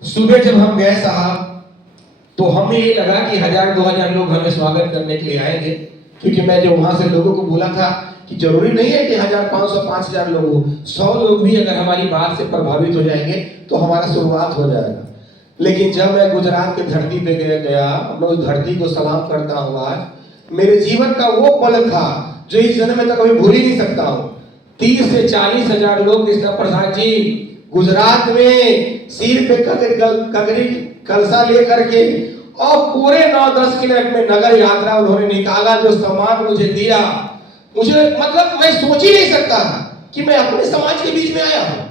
सुबह जब हम गए साहब, तो हमें ये लगा कि 1000-2000 लोग हमें स्वागत करने के लिए आएंगे, क्योंकि मैं जो वहां से लोगों को बोला था कि जरूरी नहीं है कि 1500-5000 लोग हो, 100 लोग भी अगर हमारी बात से प्रभावित हो जाएंगे तो हमारा शुरुआत हो जाएगा। लेकिन जब मैं गुजरात की धरती पे गया, मैं उस धरती को सलाम करता हूँ। आज मेरे जीवन का वो पल था जो इस जन्म में तक कभी भूल ही नहीं सकता हूँ। 30 से 40 हजार लोग, कृष्णा प्रसाद जी, गुजरात में सिर पे कगरी कलसा लेकर के और पूरे 9-10 किलोमीटर में नगर यात्रा उन्होंने निकाला। जो सम्मान मुझे दिया, मुझे मतलब मैं सोच ही नहीं सकता कि मैं अपने समाज के बीच में आया हूँ।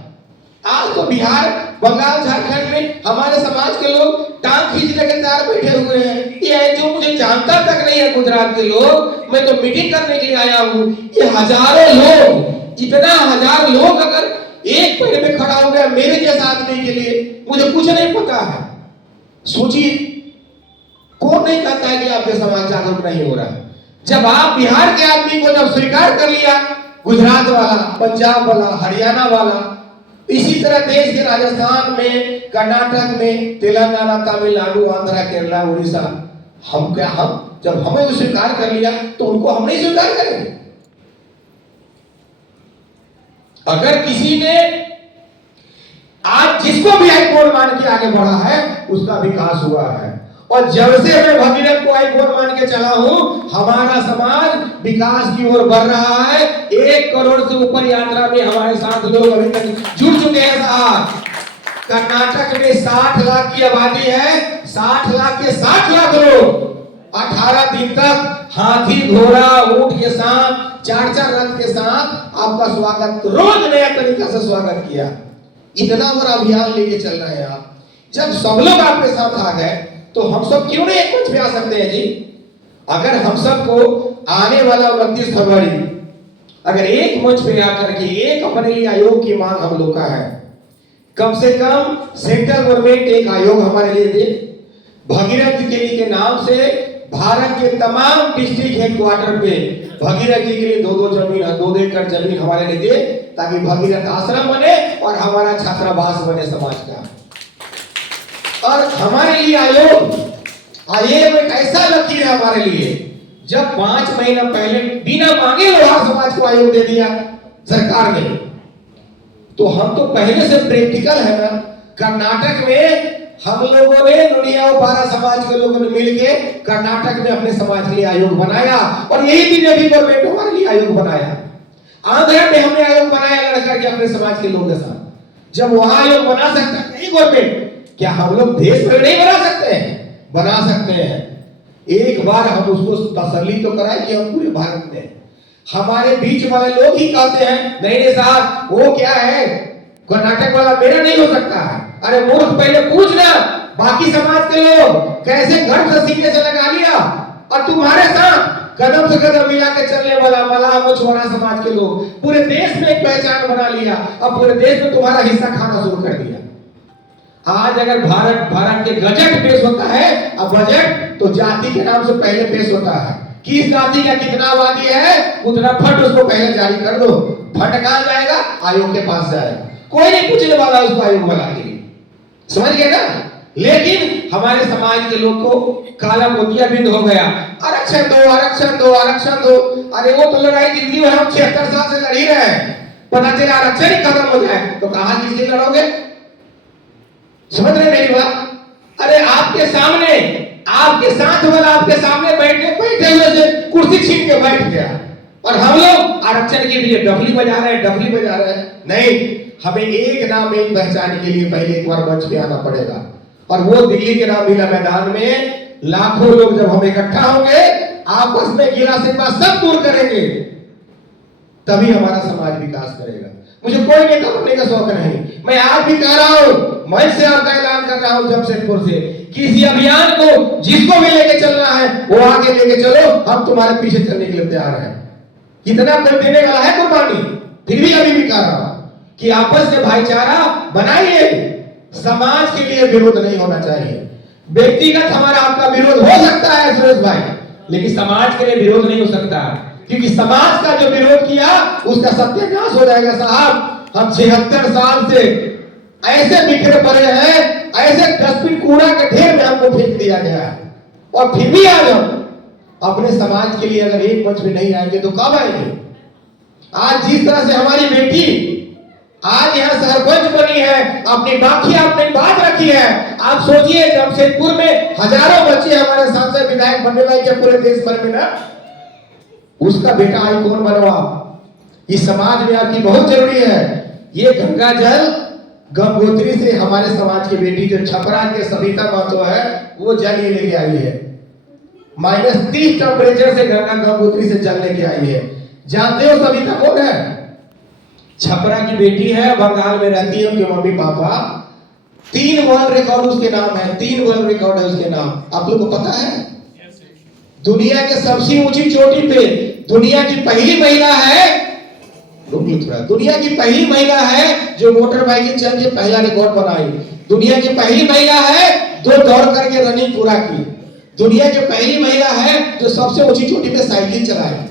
आज तो बिहार, बंगाल, झारखंड में हमारे समाज के लोग टांग खींचने के तैयार बैठे हुए हैं। ये जो मुझे जानता तक नहीं है गुजरात के लोग, मैं तो मीटिंग करने के लिए आया हूँ। ये हजारों लोग, इतना 1000 लोग अगर एक पैर पे खड़ा हो गया मेरे जैसा आदमी के लिए, मुझे कुछ नहीं पता है। सोचिए, कौन नहीं कहता है कि आपके समाज जागरूक नहीं हो रहा है? जब आप बिहार के आदमी को जब स्वीकार कर लिया, गुजरात वाला, पंजाब वाला, हरियाणा वाला, इसी तरह देश के राजस्थान में, कर्नाटक में, तेलंगाना, तमिलनाडु, आंध्रा, केरला, उड़ीसा, हम जब हमें स्वीकार कर लिया तो उनको हम नहीं स्वीकार करेंगे? अगर किसी ने आज जिसको भी हाईकोर्ट मान के आगे बढ़ा है, उसका विकास हुआ है। और जब से मैं भगीरथ को आईकॉन मान के चला हूं, हमारा समाज विकास की ओर बढ़ रहा है। 1 करोड़ से ऊपर यात्रा में हमारे साथ लोग अभी तक जुड़ चुके हैं साहब। कर्नाटक में 60 लाख की आबादी है, 60 लाख के 60 लाख लोग 18 दिन तक हाथी, घोड़ा, ऊंट के साथ 4-4 रथ के साथ आपका स्वागत, रोज नया तरीका से स्वागत किया। इतना बड़ा अभियान लेके चल रहे हैं आप। जब सब लोग आपके साथ आ गए तो हम सब क्यों नहीं एक मंच पे आ सकते हैं जी? अगर हम सबको आने वाला 29 फरवरी अगर एक मंच पे आकर के एक अपने लिए आयोग की मांग हम लोग का है, कम से कम सेंट्रल गवर्नमेंट एक आयोग हमारे लिए दे, भगीरथ जी के नाम से भारत के तमाम डिस्ट्रिक्ट हेडक्वार्टर पे भगीरथ जी के लिए 2-2 जमीन, 2 एकड़ जमीन हमारे लिए दे, ताकि भगीरथ आश्रम बने और हमारा छात्रावास बने समाज का। और हमारे लिए आयोग एक ऐसा लकीर है हमारे लिए, जब 5 महीना पहले बिना मांगे लोहार समाज को आयोग दे दिया सरकार ने, तो हम तो पहले से प्रैक्टिकल है ना। कर्नाटक में हम लोगों ने नुनिया और बारा समाज के लोगों ने मिलके कर्नाटक में अपने समाज के लिए आयोग बनाया, और यही बीजेपी गवर्नमेंट हमारे लिए आयोग बनाया। आंध्र में हमने आयोग बनाया लड़कर के अपने समाज के लोगों के साथ। जब वहां आयोग बना सकता है नहीं गवर्नमेंट, क्या हम लोग देश में नहीं बना सकते हैं? बना सकते हैं। एक बार हम उसको तसल्ली तो कराए कि हम पूरे भारत में। हमारे बीच वाले लोग ही कहते हैं नहीं साहब वो क्या है, कर्नाटक वाला मेरा नहीं हो सकता है। अरे मूर्ख, पहले पूछना बाकी समाज के लोग कैसे घर से सीने से लगा लिया, और तुम्हारे साथ कदम से कदम मिला के चलने वाला मलाह मछुआरा समाज के लोग पूरे देश में एक पहचान बना लिया, और पूरे देश में तुम्हारा हिस्सा खाना शुरू कर दिया। आज अगर भारत के बजट पेश होता है, अब बजट तो जाति के नाम से पहले पेश होता है। किस जाति का कितना आबादी है उतना फंड उसको पहले जारी कर दो। फंड कहां जाएगा? आयोग के पास जाएगा। कोई नहीं पूछने वाला उसको आयोग बना के, समझ गए ना? लेकिन हमारे समाज के लोग को काला मोतिया बिंद हो गया, आरक्षण दो, आरक्षण दो, आरक्षण दो। अरे वो तो लड़ाई जिंदगी में हम 76 साल से लड़ ही रहे हैं, पता चला आरक्षण ही खत्म हो जाए तो कहां किससे लड़ोगे? समझ रहे मेरी बात? अरे आपके सामने, आपके साथ वाला आपके सामने बैठे हुए से कुर्सी छीन के बैठ गया, और हम लोग आरक्षण के लिए डफली बजा रहे हैं। नहीं, हमें एक नाम एक पहचान के लिए पहले एक बार मंच पे आना पड़ेगा, और वो दिल्ली के रामलीला मैदान में लाखों लोग जब हम इकट्ठा होंगे, आपस में गिला शिकवा सब दूर करेंगे, तभी हमारा समाज विकास करेगा। मुझे कोई नेता बनने का शौक नहीं। मैं आज भी कह रहा हूं, मैं से आपका ऐलान कर रहा हूं जमशेदपुर से, किसी अभियान को जिसको भी लेके चलना है वो आगे लेके चलो, हम तुम्हारे पीछे चलने के लिए तैयार हैं। इतना कोई देने वाला है कुर्बानी? फिर भी अभी भी कह रहा हूं कि आपस में भाईचारा बनाइए। समाज के लिए विरोध नहीं होना चाहिए। व्यक्तिगत हमारा आपका विरोध हो सकता है सुरेश भाई, लेकिन समाज के लिए विरोध नहीं हो सकता, क्योंकि समाज का जो विरोध किया उसका सत्यानाश हो जाएगा साहब। हम 76 साल से ऐसे बिखरे पड़े हैं, ऐसे डस्टबिन कूड़ा के ढेर में हमको फेंक दिया गया है, और फिर भी आज हम अपने समाज के लिए अगर एक मंच में नहीं आएंगे तो कब आएंगे? आज जिस तरह से हमारी बेटी आज यहाँ सरपंच बनी है, अपनी बात रखी है। आप सोचिए जमशेदपुर में हजारों बच्चे हमारे सांसद विधायक बनने वाले पूरे देश भर में ना, उसका बेटा आईकॉन बनो आप। इस समाज में आपकी बहुत जरूरी है। ये गंगा जल गंगोत्री से हमारे समाज की बेटी जो छपरा के सविता महतो है, वो जल ये लेके आई है। -30 टेम्परेचर से गंगोत्री से जल लेके आई है। जानते हो सविता कौन है? छपरा की बेटी है, बंगाल में रहती है, उनके मम्मी पापा। 3 वर्ल्ड रिकॉर्ड उसके नाम है, 3 वर्ल्ड रिकॉर्ड है उसके नाम। आप लोगों को पता है? दुनिया के सबसे ऊंची चोटी पे दुनिया की पहली महिला है, दुनिया की पहली महिला है जो मोटर बाइक चल के पहला रिकॉर्ड बनाई। दुनिया की पहली महिला है जो दौड़ करके रनिंग पूरा की। दुनिया की पहली महिला है जो सबसे ऊंची चोटी पे साइकिल चलाई।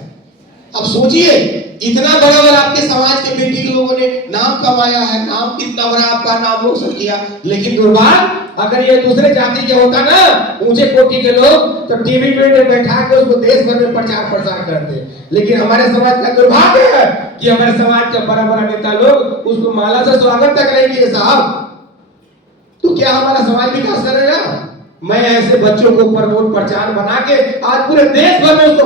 अब सोचिए, इतना बड़ा आपके समाज के बेटी के लोगों ने नाम कमाया है, नाम कितना बड़ा आपका नाम रोशन किया। लेकिन दुर्भाग्य, अगर ये दूसरे जाति के होता ना, ऊंचे कोटि के लोग, तो टीवी पे बैठा के उसको देश भर में प्रचार प्रसार करते। लेकिन हमारे समाज का दुर्भाग्य है कि हमारे समाज के बड़ा बड़ा नेता लोग उसको माला से स्वागत तक नहीं किए साहब। तो तो क्या हमारा समाज विकास करेगा? मैं ऐसे बच्चों को प्रमोट पहचान बना के आज पूरे देश भर में उसको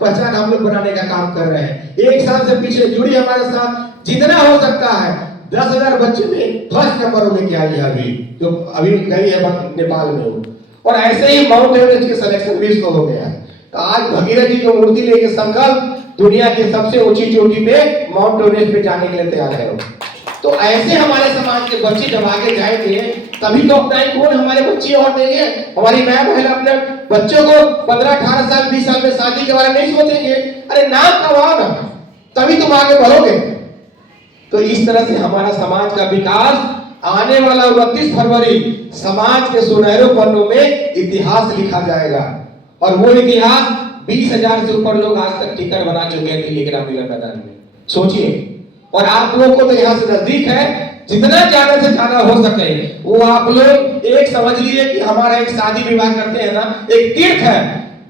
पहचान हम लोग बनाने का काम कर रहे हैं। एक साल से पीछे जुड़ी हमारे साथ जितना हो सकता है 10,000 बच्चे में फर्स्ट नंबर लेके आई है अभी, जो अभी गई है नेपाल में वो। और ऐसे ही माउंट एवरेस्ट के सिलेक्शन भी इसको हो गया है। तो आज भगीरथ जी को मूर्ति लेके संकल्प दुनिया की सबसे ऊंची चोटी पे माउंट एवरेस्ट पे जाने के लिए तैयार है। तो ऐसे हमारे समाज के बच्चे जब आगे जाएंगे तभी तो अपना ही कौन हमारे बच्चे और देंगे। हमारी माँ बहन अपने बच्चों को 15, 18 साल 20 साल में शादी के बारे में नहीं सोचेंगे। अरे नाम करवाओ ना, तभी तुम आगे बढ़ोगे। तो इस तरह से हमारा समाज का विकास आने वाला 29 फरवरी समाज के सुनहरे पन्नों में इतिहास लिखा जाएगा। और वो इतिहास 20,000 से ऊपर लोग आज तक टिकट बना चुके हैं दिल्ली के रामलीला मैदान में, सोचिए। और आप लोगों को तो यहाँ से नजदीक है, जितना ज्यादा से ज्यादा हो सके वो आप लोग एक समझ लीजिए कि हमारा एक शादी विवाह करते हैं ना, एक तीर्थ है,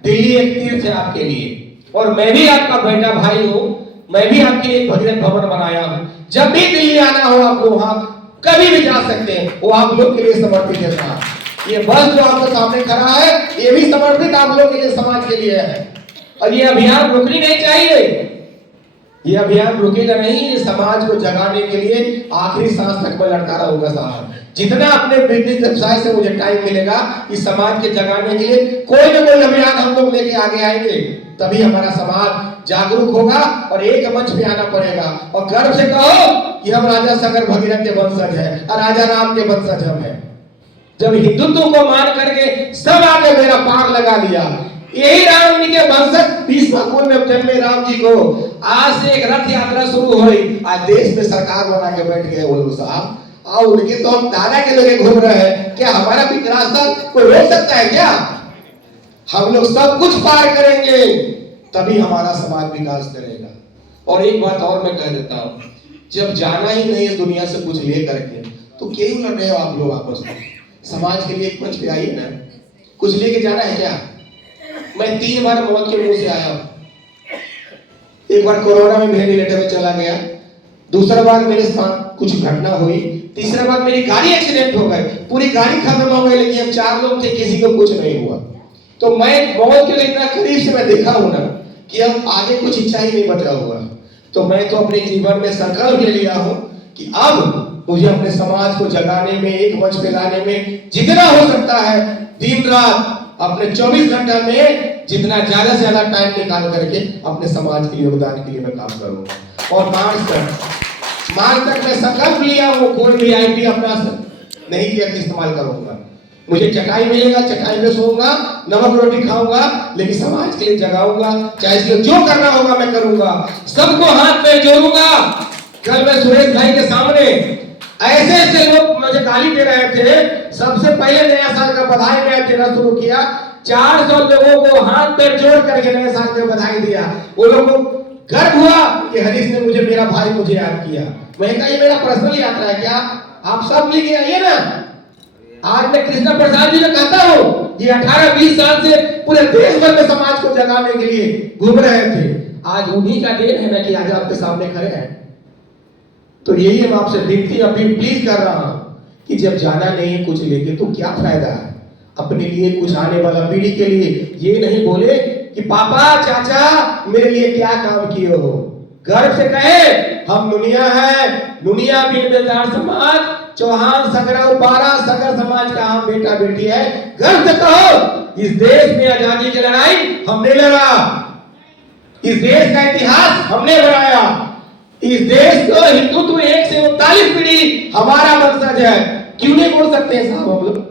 दिल्ली एक तीर्थ है आपके लिए। और मैं भी आपका बेटा भाई हूँ, मैं भी आपके लिए एक भगीरथ भवन बनाया हूँ। जब भी दिल्ली आना हो आप लोग वहां कभी भी जा सकते हैं, वो आप लोग के लिए समर्पित है। ये बस जो आपके सामने खड़ा है ये भी समर्पित आप लोग के लिए, समाज के लिए है। और ये अभियान रुकनी नहीं चाहिए, ये अभियान रुकेगा नहीं। ये समाज को जगाने के लिए आखिरी सांस तक मैं लड़ता रहूंगा साहब। जितना अपने बिजनेस व्यवसाय से मुझे टाइम मिलेगा इस समाज के जगाने के लिए कोई ना कोई अभियान हम लोग लेके आगे आएंगे, तभी हमारा समाज जागरूक होगा और एक मंच पे आना पड़ेगा। और गर्व से कहो कि हम राजा सागर भगीरथ के वंशज हैं और राजा राम के वंशज हम हैं। जब हिंदुत्व को मान करके सब आगे मेरा पार लगा लिया, यही राम जी के वंशज 20वां कुल में जन्मे राम जी को आज से एक रथ यात्रा शुरू हुई। आज देश में सरकार बना के बैठ गए वो लोग साहब, और उनके तो हम दादा के लोग घूम रहे हैं। क्या हमारा भी रास्ता कोई रोक सकता है क्या? हम लोग सब कुछ पार करेंगे तभी हमारा समाज विकास करेगा। और एक बात और मैं कह देता हूँ, जब जाना ही नहीं है दुनिया से कुछ ले करके तो क्यों लड़ रहे हो आप लोग आपस में? समाज के लिए एक मंच पे आइए ना, कुछ लेके जाना है क्या? मैं 3 बार मौत के मुंह से आया हूँ। एक बार कोरोना में वेंटिलेटर में चला गया, दूसरा बार मेरे साथ कुछ घटना हुई, तीसरा बार मेरी गाड़ी एक्सीडेंट हो गई, पूरी गाड़ी खत्म हो गई, लेकिन हम 4 लोग थे, किसी को कुछ नहीं हुआ। तो मैं मौत के लिए इतना करीब से मैं देखा हूं ना कि अब आगे कुछ इच्छा ही नहीं बचा हुआ। तो मैं तो अपने जीवन में संकल्प ले लिया हूं कि अब मुझे अपने समाज को जगाने में, एक मंच पे लाने में जितना हो सकता है दिन रात अपने 24 घंटा में जितना ज्यादा से ज्यादा टाइम निकाल करके अपने समाज के योगदान के लिए मैं काम करूंगा। और मार्च तक मैं संकल्प लिया हूं कोई भी आईपी अपना नहीं किया इस्तेमाल करूंगा। मुझे चटाई मिलेगा, चटाई में सोऊंगा, नमक रोटी खाऊंगा, लेकिन समाज के लिए जगाऊंगा। चाहे इसलिए जो करना होगा मैं करूंगा, सबको हाथ में जोड़ूंगा। कल मैं सुरेश भाई के सामने ऐसे लोग मुझे गाली दे रहे थे, सबसे पहले नया साल का बधाई मैं देना शुरू किया। 400 लोगों को हाथ पैर जोड़ करके नए साल की बधाई दिया। वो लोगों को गर्व हुआ कि हरीश ने मुझे, मेरा भाई मुझे याद किया। मैं कहा ये मेरा पर्सनल यात्रा है क्या? आप सब लेके आइए ना। आज मैं कृष्णा प्रसाद जी ने कहता हूँ ये 18-20 साल से पूरे देश भर में समाज को जगाने के लिए घूम रहे थे। आज उन्हीं का देन है ना कि आज आपके सामने खड़े हैं। तो यही हम आपसे विनती अपील प्लीज कर रहा हूं कि जब जाना नहीं है कुछ लेके तो क्या फायदा है? अपने लिए, कुछ आने वाला पीढ़ी के लिए ये नहीं बोले कि पापा चाचा मेरे लिए क्या काम किए हो। गर्व से कहे हम दुनिया है, दुनिया बिन बेदार समाज, चौहान सगरा 12 सगर समाज का हम बेटा बेटी है। गर्व से कहो इस देश में आजादी की लड़ाई हमने लड़ा, इस देश का इतिहास हमने बनाया, इस देश को हिंदुत्व 1 से 39 पीढ़ी हमारा वंशज है। क्यों नहीं बोल सकते हैं साहब हम लोग?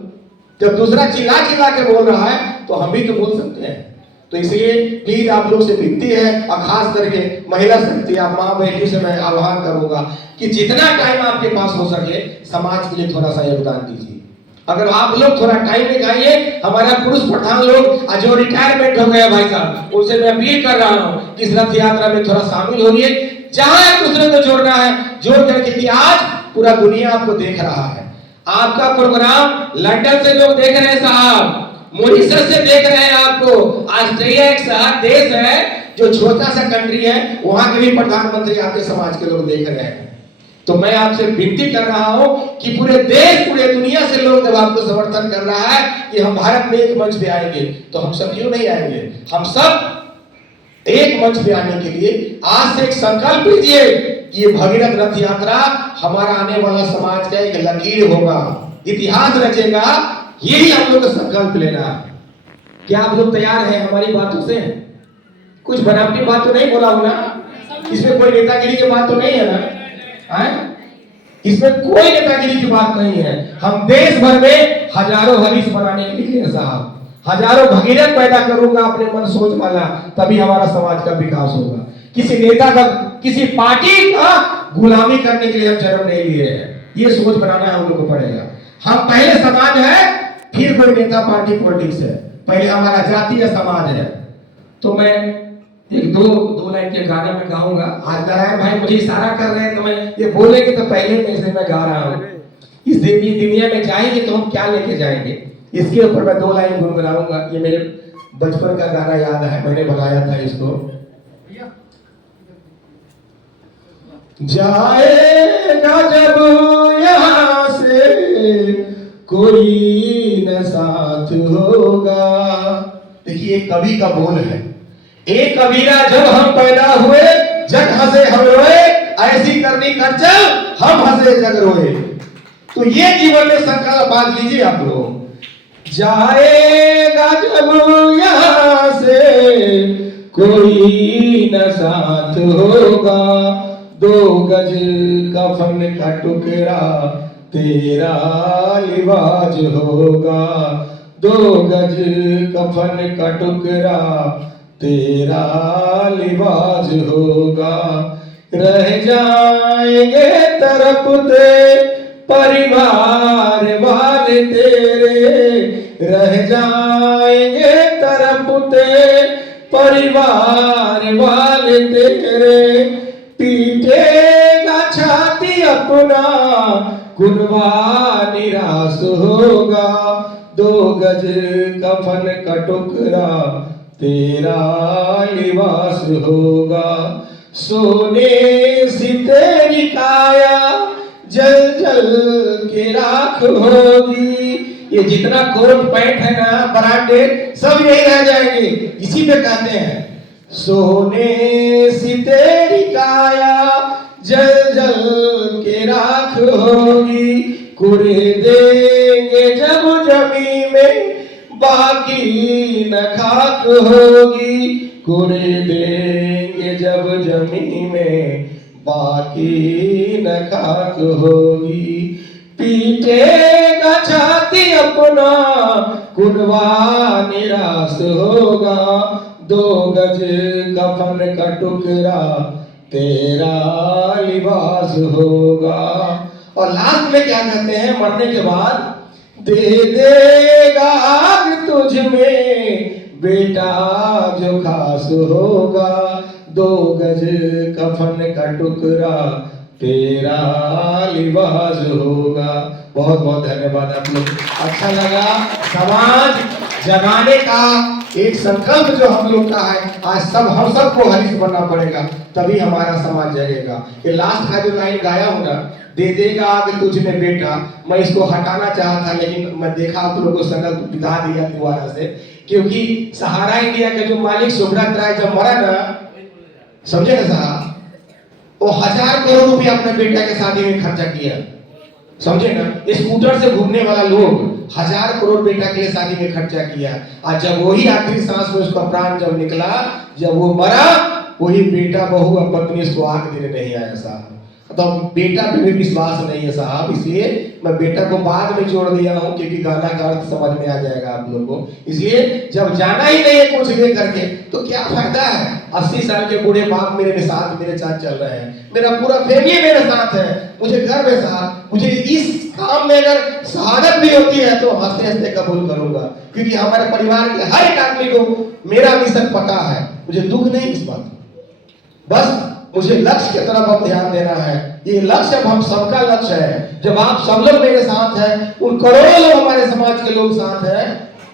जब दूसरा चिल्ला चिल्ला के बोल रहा है तो हम भी तो बोल सकते हैं। तो इसलिए प्लीज आप लोग से विनती है, और खास करके महिला शक्ति आप माँ बेटी से मैं आह्वान करूंगा कि जितना टाइम आपके पास हो सके समाज के लिए थोड़ा सा योगदान दीजिए। अगर आप लोग थोड़ा टाइम निकालिए, हमारा पुरुष प्रधान लोग जो रिटायरमेंट हो गया भाई साहब, उनसे मैं अपील कर रहा हूँ कि इस रथ यात्रा में थोड़ा शामिल होइए। जहां एक दूसरे को जोड़ना है जोड़ करके, कि आज पूरा दुनिया आपको देख रहा है। आपका प्रोग्राम लंदन से लोग देख रहे हैं साहब, मॉरिशस से देख रहे हैं आपको। ऑस्ट्रेलिया एक शहर देश है जो छोटा सा कंट्री है, वहां के भी प्रधानमंत्री आपके समाज के लोग देख रहे हैं। तो मैं आपसे विनती कर रहा हूं कि पूरे देश पूरे दुनिया से लोग जब आपको समर्थन कर रहा है कि हम भारत में एक मंच पे आएंगे, तो हम सब क्यों नहीं आएंगे? हम सब एक मंच पे आने के लिए आज से एक संकल्प लीजिए कि ये भगीरथ रथ यात्रा हमारा आने वाला समाज का एक लकीर होगा, इतिहास रचेगा। यही हम लोग का संकल्प लेना है। क्या आप लोग तैयार हैं हमारी बातों से? कुछ बनावटी बात तो नहीं बोला हूं ना? इसमें कोई नेतागिरी की बात तो नहीं है ना? इसमें कोई नेतागिरी की बात नहीं है। हम देश भर में हजारों हरीश बनाने के लिए साहब, हजारों भगीरथ पैदा करूंगा अपने मन सोच वाला, तभी हमारा समाज का विकास होगा। किसी नेता का, किसी पार्टी का गुलामी करने के लिए हम जन्म नहीं लिए हैं। ये सोच बनाना हम लोग को पड़ेगा। हम पहले समाज है, फिर कोई नेता पार्टी पॉलिटिक्स है। पहले हमारा जातीय समाज है। तो मैं एक दो लाइन के गाने में गाऊंगा। आज नारायण भाई मुझे इशारा कर रहे हैं, तो मैं ये बोलेंगे तो पहले में इसलिए मैं गा रहा हूँ। इस दुनिया में जाएंगे तो हम क्या लेके जाएंगे, इसके ऊपर मैं 2 लाइन गुनगुनाऊंगा। ये मेरे बचपन का गाना याद है, मैंने बनाया था इसको। जाएगा जब यहाँ से कोई न साथ होगा। देखिए एक कवि का बोल है, एक कबीरा जब हम पैदा हुए जग हंसे हम रोए, ऐसी करनी कर चल हम हंसे जग रोए। तो ये जीवन में संकल्प बांध लीजिए आप लोग। जाएगा जब यहाँ से कोई न साथ होगा, 2 गज कफन का टुकड़ा तेरा लिबाज होगा, 2 गज कफन का टुकड़ा तेरा लिबाज होगा। रह जाएंगे तरपते परिवार वाले तेरे, रह जाएंगे तरपते परिवार वाले तेरे। पीटेगा छाती अपना कुनबा निराश होगा, 2 गज कफन का टुकड़ा तेरा लिबास होगा। सोने सी तेरी काया जल जल के राख होगी। ये जितना कोट पैंट है ना ब्रांडेड, सब यही रह जाएंगे। इसी पे कहते हैं सोने सी तेरी काया जल जल के राख होगी। कुरे देंगे जब जमी में बाकी न खाक होगी, कुरे देंगे जब जमी में बाकी न खाक होगी। पीटेगा छाती अपना कुनबा निराश होगा, 2 गज कफन का टुकड़ा तेरा लिबास होगा। और लास्ट में क्या कहते हैं मरने के बाद? दे देगा आग तुझ में बेटा जो खास होगा, 2 गज कफन का टुकड़ा तेरा लिबास होगा। बहुत बहुत धन्यवाद आप लोग। अच्छा लगा। समाज जगाने का एक संकल्प जो हम लोग का है, आज हम सबको हरीश बनना पड़ेगा, तभी हमारा समाज जगेगा। ये लास्ट का जो लाइन गाया हूँ ना, दे देगा आगे तुझ में बेटा, मैं इसको हटाना चाहा था, लेकिन मैं देखा आप लोगों को संकल्प बिता दिया दोबारा से। क्योंकि सहारा इंडिया के जो मालिक सुब्रत राय जब मरा ना, समझे ना साहब, वो 1000 करोड़ रुपया अपने बेटा के शादी में खर्चा किया। समझे ना, स्कूटर से घूमने वाला लोग 1000 करोड़ बेटा के लिए शादी में खर्चा किया। और जब वही आखिरी सांस में उसका प्राण जब निकला, जब वो मरा, वही बेटा बहू और पत्नी उसको आग देने नहीं आया साहब। तो बेटा पे भी विश्वास नहीं है साहब, इसलिए मैं बेटा को बाद में जोड़ दिया हूँ, क्योंकि गाना का अर्थ समझ में आ जाएगा आप लोगों को। इसलिए जब जाना ही नहीं है कुछ ले करके, तो क्या फायदा है? 80 साल के बूढ़े बाप मेरे साथ चल रहे हैं, मेरा पूरा फैमिली मेरे साथ है, मुझे गर्व है साहब। मुझे इस काम में अगर शहादत भी होती है तो हंसते हंसते कबूल करूंगा, क्योंकि हमारे परिवार के हर एक आदमी को मेरा मिशन पता है, मुझे दुख नहीं इस बात। बस मुझे लक्ष्य की तरफ अब ध्यान देना है। ये लक्ष्य अब हम सबका लक्ष्य है। जब आप सब लोग मेरे साथ हैं, उन करोड़ों लोग हमारे समाज के लोग साथ हैं,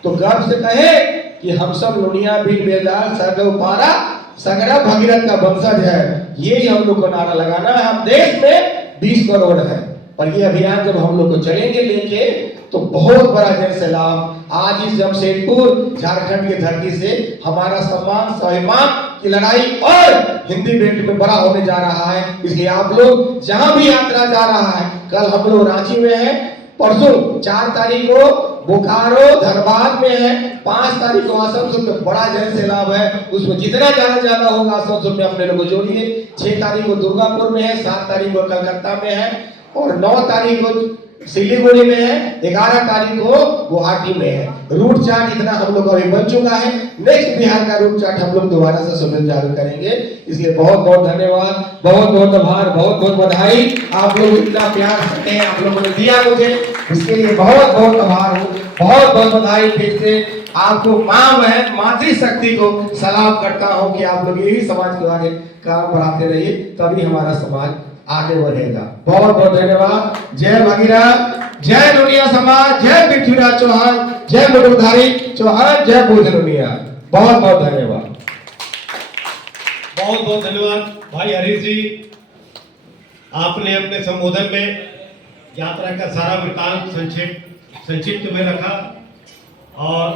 तो गर्व से कहे कि हम सब लुनिया बीन बेलदार सरगव पारा सगरा भगीरथ का वंशज है। ये हम लोग को नारा लगाना है। हम देश में 20 करोड़ है। पर ये अभियान जब हम लोग को चलेंगे लेके तो बहुत बड़ा जन सैलाब आज इस जमशेदपुर झारखंड की धरती से हमारा सम्मान स्वाभिमान की लड़ाई और हिंदी बेल्ट में बड़ा होने जा रहा है। इसलिए आप लोग जहां भी यात्रा जा रहा है, कल हम लोग रांची में है, परसों 4 तारीख को बोकारो धनबाद में है, 5 तारीख को आसनसोल में बड़ा जन सैलाब है, उसमें जितना ज्यादा होगा आसनसोल में अपने लोग जोड़िए। 6 तारीख को दुर्गापुर में है, 7 तारीख को कलकत्ता में है और 9 तारीख को सिलीगुड़ी में है, 11 तारीख को गुवाहाटी में है। रूट चार्ट इतना हम लोग अभी बन चुका है। नेक्स्ट बिहार का रूट चार्ट हम लोग दोबारा से सुबह जारी करेंगे। इसलिए बहुत बहुत धन्यवाद, बहुत बहुत आभार, बहुत बहुत बधाई। आप लोग इतना प्यार करते हैं, आप लोगों ने दिया मुझे, इसके लिए बहुत बहुत आभार हूँ, बहुत बहुत बधाई। फिर से आपको माँ बहन मातृशक्ति को सलाम करता हूँ कि आप लोग यही समाज के आगे काम बढ़ाते रहिए, तभी हमारा समाज आगे बढ़ेगा। बहुत बहुत धन्यवाद। जय भगीरथ, जय दुनिया समाज, जय पृथ्वीराज चौहान, जय मुकुटधारी चौहान, जय पूज दुनिया। बहुत बहुत धन्यवाद। बहुत बहुत धन्यवाद भाई हरीश जी, आपने अपने संबोधन में यात्रा का सारा वृतांत संक्षिप्त में रखा और